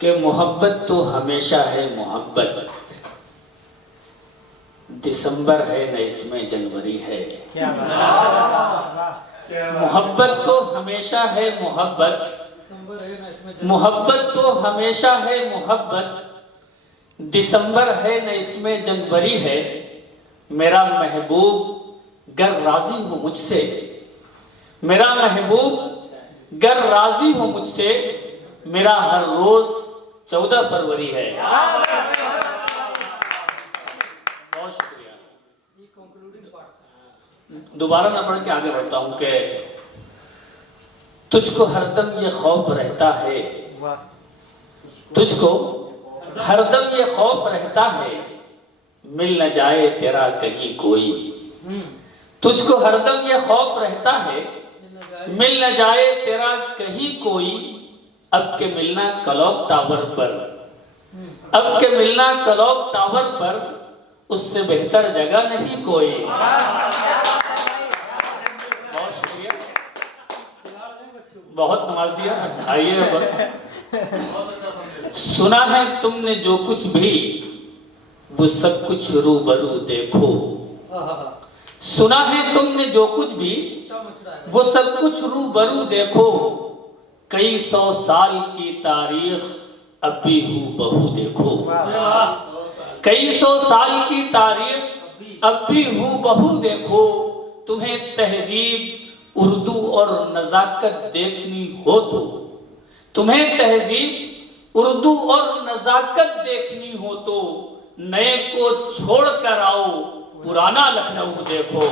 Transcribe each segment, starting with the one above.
کہ محبت تو ہمیشہ ہے محبت، دسمبر ہے نہ اس میں جنوری ہے۔ محبت تو ہمیشہ ہے محبت، محبت تو ہمیشہ ہے محبت، دسمبر ہے نہ اس میں جنوری ہے۔ میرا محبوب گر راضی ہو مجھ سے، میرا محبوب گر راضی ہو مجھ سے، میرا ہر روز 14 فروری ہے۔ بہت شکریہ۔ دوبارہ نہ پڑھ کے آگے بڑھتا ہوں کہ تجھ کو ہر دم یہ خوف رہتا ہے، تجھ کو ہر دم یہ خوف رہتا ہے، مل نہ جائے تیرا کہیں کوئی۔ تجھ کو ہر دم یہ خوف رہتا ہے، مل نہ جائے تیرا کہیں کوئی۔ اب کے ملنا کلوک ٹاور پر، اب کے ملنا کلوک ٹاور پر، اس سے بہتر جگہ نہیں کوئی۔ بہت شکریہ، بہت نواز دیا۔ آئیے، سنا ہے تم نے جو کچھ بھی، وہ سب کچھ روبرو دیکھو۔ سنا ہے تم نے جو کچھ بھی، وہ سب کچھ روبرو دیکھو۔ کئی 100 سال کی تاریخ اب بھی ہو بہو دیکھو۔ کئی 100 سال کی تاریخ اب بھی ہو بہو دیکھو۔ تمہیں تہذیب اردو اور نزاکت دیکھنی ہو تو، تمہیں تہذیب اردو اور نزاکت دیکھنی ہو تو، نئے کو چھوڑ کر آؤ پرانا لکھنؤ دیکھو۔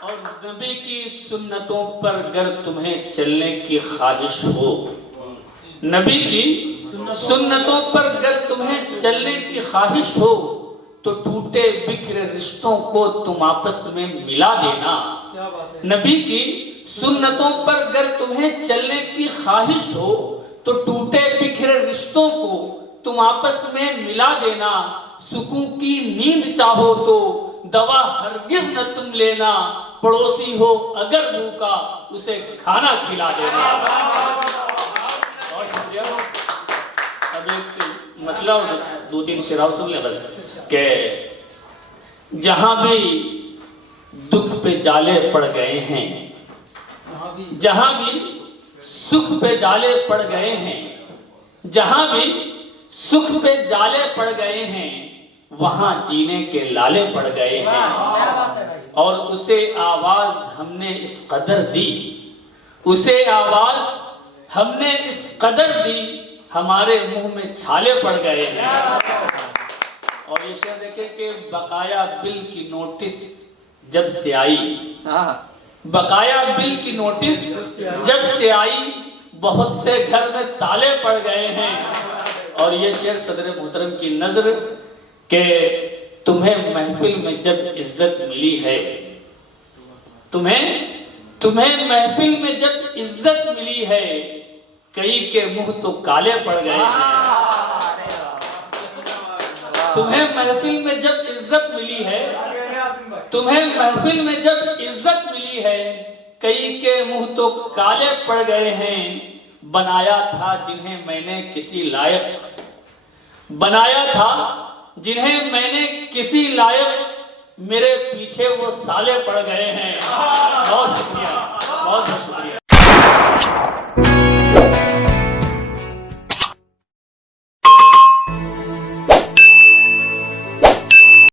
اور نبی کی سنتوں پر گر تمہیں چلنے کی خواہش ہو، نبی کی سنتوں پر گر تمہیں چلنے کی خواہش ہو، تو ٹوٹے بکھرے رشتوں کو تم آپس میں ملا دینا۔ نبی کی سنتوں پر گر تمہیں چلنے کی خواہش ہو، تو ٹوٹے بکھرے رشتوں کو تم آپس میں ملا دینا۔ سکون کی نیند چاہو تو دوا ہرگز نہ تم لینا، پڑوسی ہو اگر بھوکا اسے کھانا کھلا دینا۔ بہت شکریہ۔ اب ایک مطلب 2-3 شعر سن لیں بس، کہ جہاں بھی دکھ پہ جالے پڑ گئے ہیں، جہاں بھی سکھ پہ جالے پڑ گئے ہیں، جہاں بھی سکھ پہ جالے پڑ گئے ہیں، وہاں جینے کے لالے پڑ گئے ہیں۔ اور اسے آواز ہم نے اس قدر دی، اسے آواز ہم نے اس قدر دی، ہمارے منہ میں چھالے پڑ گئے ہیں۔ اور یہ شعر دیکھیں کہ بقایا بل کی نوٹس جب سے آئی، بقایا بل کی نوٹس جب سے آئی، بہت سے گھر میں تالے پڑ گئے ہیں۔ اور یہ شعر صدر محترم کی نظر کہ تمہیں محفل میں جب عزت ملی ہے، تمہیں محفل میں جب عزت ملی ہے، کئی کے منہ تو کالے پڑ گئے ہیں۔ تمہیں محفل میں جب عزت ملی ہے، تمہیں محفل میں جب عزت ملی ہے، کئی کے منہ تو کالے پڑ گئے ہیں۔ بنایا تھا جنہیں میں نے کسی لائق، بنایا تھا جنہیں میں نے کسی لائق، میرے پیچھے وہ سالے پڑ گئے ہیں۔